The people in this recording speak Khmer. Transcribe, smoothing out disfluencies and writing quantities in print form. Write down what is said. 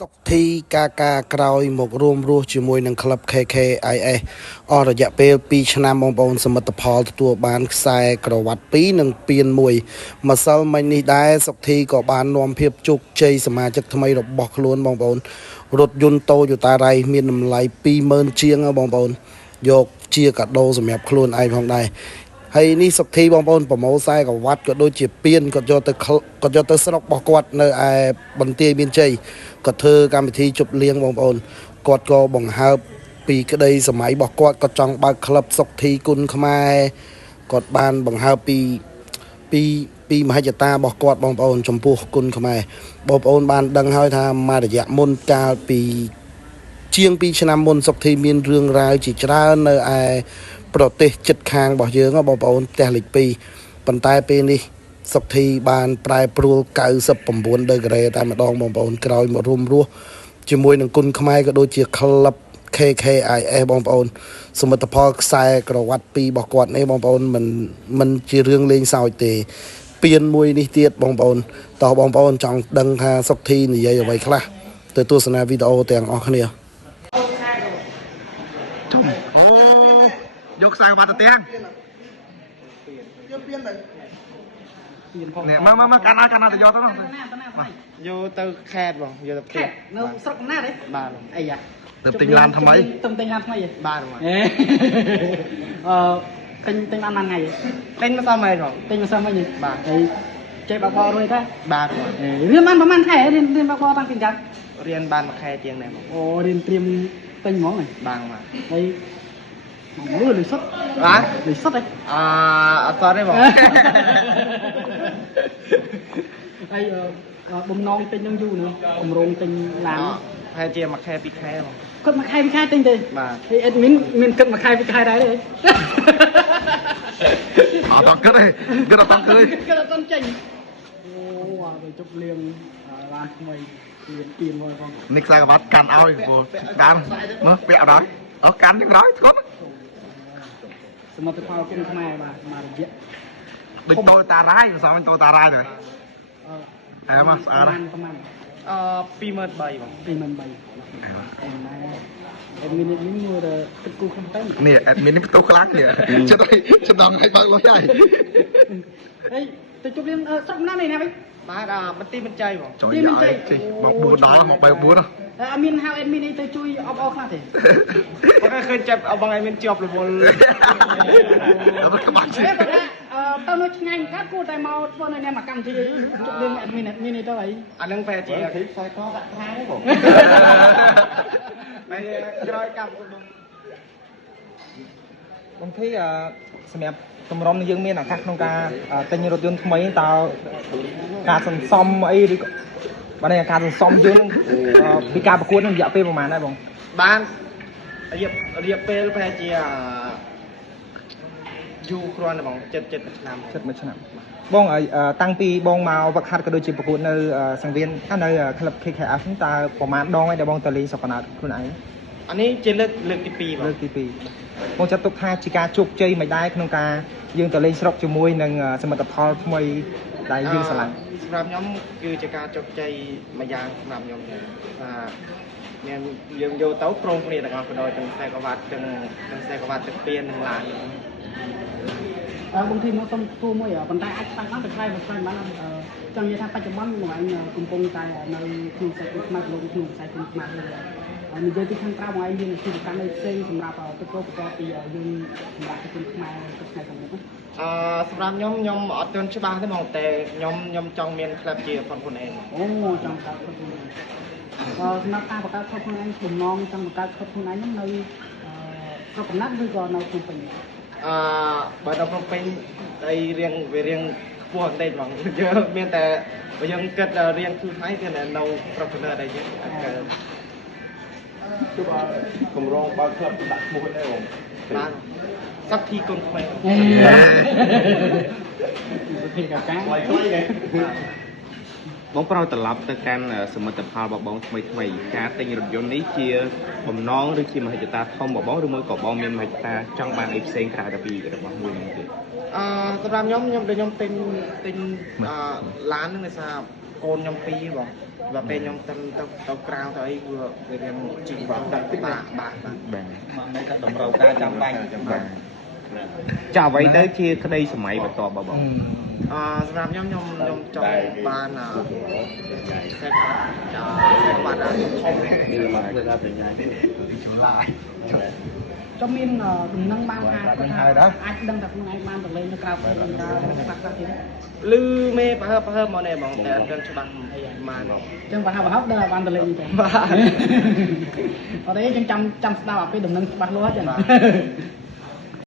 សុកធីកាការក្រោយមករមរស់ជាមួយនឹងក្លឹប KKIS អស់រយៈពេល2ឆ្នាំបងប្អូនសមិទ្ធផលទទួលបានខ្សែក្រវ៉ាត់2និងពាន1ម្សិលមិញនេះដែរសុកធីក៏បាននាំភាពជោគជ័យសមាជិកថ្មីរបស់ខ្លួនបងប្អូនរថយន្ត Toyota Ray មានតម្លៃ 20000 ជាងបងប្អូនយកជាកាដូសម្រាប់ខ្លួនឯងផងដែរហើយនេះសុកធីបងប្អូនប្រម៉ូខ្សែក្រវ៉ាត់ក៏ដូចជាពានគាត់យកទៅស្រុករបស់គាត់នៅឯបន្ទាយមានជ័យគាត់ធ្វើកម្មវិធីជប់លៀងបងប្អូនគាត់ក៏បង្ហើបពីក្តីសម័យរបស់គាត់គាត់ចង់បើកក្លឹបសុកធីគុណខ្មែរគាត់បានបង្ហើបពីមហិច្ឆតារបស់គាត់បងប្អូនចំពោះគុណខ្មែរបងប្អូនបានដឹងហើយថាមួយរយៈមុនកាលពីជាង2ឆ្នាំមុនសុកធីមានរឿងរ៉ាវជាច្រើននៅឯប្រទេសជិតខាងរបស់យើងបងប្អូនផ្ទះលេខ2ប៉ុន្តែពេលនេះសុកធីបានប្រែប្រួល99ដឺក្រេតែម្ដងបងប្អូនក្រោយមករួមរស់ជាមួយនឹងគុណខ្មែរក៏ដូចជាក្លឹប KKIS បងប្អូនសមិទ្ធផលខ្សែក្រវ៉ាត់2របស់គាត់នេះបងប្អូនមិនជារឿងលេងសើចទេពានមួយនេះទៀតបងប្អូនតោះបងប្អូនចង់ដឹងថាសុកធីនិយាយអ្វីខ្លះទៅទស្សនាវីដេអូទាំងអស់គ្នាអូយកខ្សែបាត់ទៅទៀតយកពៀនទៅនេះមកកាន់ណាទៅយកទៅយកទៅខេតបងយកទៅផ្ទះនៅស្រុកកំណាត់ហ៎បាទអីយ៉ាទៅទិញឡានថ្មីទៅទិញឡានថ្មីហ៎បាទបងទិញបានថ្ងៃហ៎ទិញម្សិលមិញបងទិញម្សិលមិញបាទហើយចេះបបរួយទេបាទបងរៀនបានប្រហែលខែរៀនបបតាំងពីកាត់រៀនបានមួយខែជាងដែរបងអូរៀនត្រៀមទិញហ្មងហ៎បាទហើយមកលុយសុទ្ធបាទលុយសុទ្ធហ៎អត់តទេបងហើយបំណងទិញនឹងយូរណាស់គម្រោងទិញឡានប្រហែលជាមួយខែ2ខែបងគាត់មួយខែពីរខែទិញទេបាទហើយអេដមីនមានគិតមួយខែពីរខែដែរទេអត់គិតទេគិតអត់ឃើញគិតអត់ចេញអូទៅជប់លៀងឡានថ្មីមានទៀមមកផងនេះខ្សែក្រវ៉ាត់កាន់ឲ្យព្រោះកាន់មើលពាក់អត់ដល់អស់កាន់ទៅក្រោយស្គត់សមិទ្ធផលគុណខ្មែរបាទមករយៈដូចតូតារ៉ាយមិនសមតូតារ៉ាយទេអែមកស្អាតប្រហែល23000បង23000អេមីនេះមួយទឹកគូក្នុងតែនេះអេដមីននេះផ្ទុះខ្លាំងនេះចិត្តដល់ឲ្យបើកលុយហើយហេទៅជប់លៀងស្រុកណានេះណាវិញបាទបន្ទាយមិនចៃបងជួយឲ្យជិះមក4 $មក3 4អត់មានហៅអេដមីនេះទៅជួយអបអរខ្លះទេបងឃើញចាប់បងឯងមានជាប់រវល់ដល់ក្បាច់ទៅនៅឆ្ងាយកាត់គួរតែមកធ្វើនៅអ្នកមកកម្មវិធីជប់លៀងអេដមីនេះទៅអីអានឹងប្រហែលជាខ្សែកកាត់ខាងទេបងហើយក្រោយកម្មបងធីសម្រាប់តម្រុំយើងមានឱកាសក្នុងការទិញរថយន្តថ្មីតើការសន្សំអីឬក៏បាទនេះការសន្សំយើងពីការប្រកួតនឹងរយៈពេលប្រហែលដែរបងបានរយៈពេលប្រហែលជាយូរគ្រាន់តែបង7ឆ្នាំបងតាំងពីបងមកវឹកហាត់ក៏ដូចជាប្រកួតនៅសង្វៀននៅក្លឹប KKF ហ្នឹងតើប្រហែលដងហើយដែលបងទៅលេងសុកណាតខ្លួនឯងអានេះជាលើកទី2បងលើកទី2បងចាត់ទុកថាជាការជោគជ័យមិនដែរក្នុងការយើងទៅលេងស្រុកជាមួយនឹងសមិទ្ធផលថ្មីដែលយើងស្រឡាញ់សម្រាប់ខ្ញុំគឺជាការជោគជ័យមួយយ៉ាងសម្រាប់ខ្ញុំថាមានយើងយកទៅប្រងគ្នាទាំងអស់ក៏ដោយទាំងខ្សែក្រវ៉ាត់ទាំងខ្សែក្រវ៉ាត់ទឹកពៀននិងឡានបងធីមកសុំទូមួយប៉ុន្តែអាចស្ដាប់បានតែខ្សែមិនស្ដាប់បានចង់និយាយថាបច្ចុប្បន្នបងឯងកំពុងតែនៅក្នុងខ្សែគុណខ្មែរក្នុងខ្សែគុណខ្មែរនិយាយពីខាងក្រៅបងឯងមានអាជីវកម្មផ្សេងសម្រាប់ទទួលបន្ទាប់ពីយើងសម្រាប់គុណខ្មែរទៅថ្ងៃខាងមុខសម្រាប់ខ្ញុំអត់ទាន់ច្បាស់ទេបងតែខ្ញុំចង់មានក្លឹបជាផងខ្លួនឯងអូចង់កើតខ្លួនឯងសម្រាប់ការបង្កើតខ្លួនឯងបំណងចង់បង្កើតខ្លួនឯងនៅស្រុកកំណើតឬក៏នៅភ្នំពេញបើដល់ភ្នំពេញអីរៀងខ្ពស់បន្តិចហ្មងយើងមានតែបើយើងគិតរៀងខ្លួនឯងគឺនៅប្រុសកំណើតដែរយើងអាចកើតទោះកម្រងបើក្លឹបដាក់ឈ្មោះដែរបងបានសុកធីគុណខ្មែរសុកធីកាកាថ្មីដែរបងប្រោត្រឡប់ទៅកាន់សមិទ្ធផលរបស់បងថ្មីការទិញរថយន្តនេះជាបំណងឬជាមហិច្ឆតាធំរបស់បងឬមួយក៏បងមានមហិច្ឆតាចង់បានអីផ្សេងក្រៅពីរបស់មួយនេះទេសម្រាប់ខ្ញុំទិញឡានហ្នឹងដោយសារកូនខ្ញុំ2បង và bên nhóm tao cao tới vừa về em chỉ bảo đặt bà mấy cái đồng đầu ca trăm bánh ចាអ្វីទៅជាក្តីសម័យបន្តបង សម្រាប់ខ្ញុំចង់បានសេតបាត់ចំមានដំណឹងបានថាអាចដឹងថាខ្លួនឯងបានទៅលេងនៅក្រៅប្រទេសបន្តខ្លះទៀត លឺមេបើមកនេះបងតែអត់ដឹងច្បាស់បាន ចឹងបើហៅដឹងថាបានទៅលេងទេបាទអត់ទេចឹងចាំស្ដាប់អាពេលដំណឹងច្បាស់លាស់ចឹង